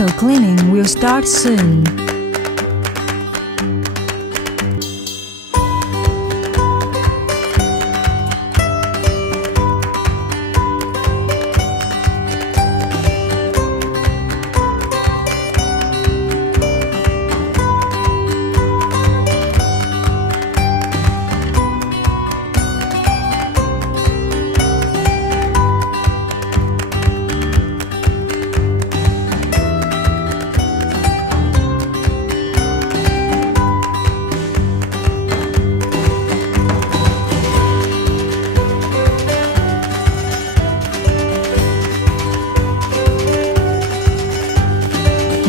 Auto cleaning will start soon.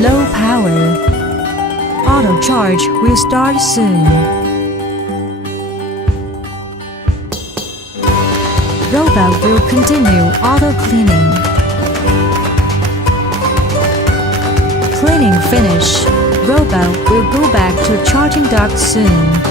Low power. Auto charge will start soon. Robot will continue auto cleaning. Cleaning finish. Robot will go back to charging dock soon.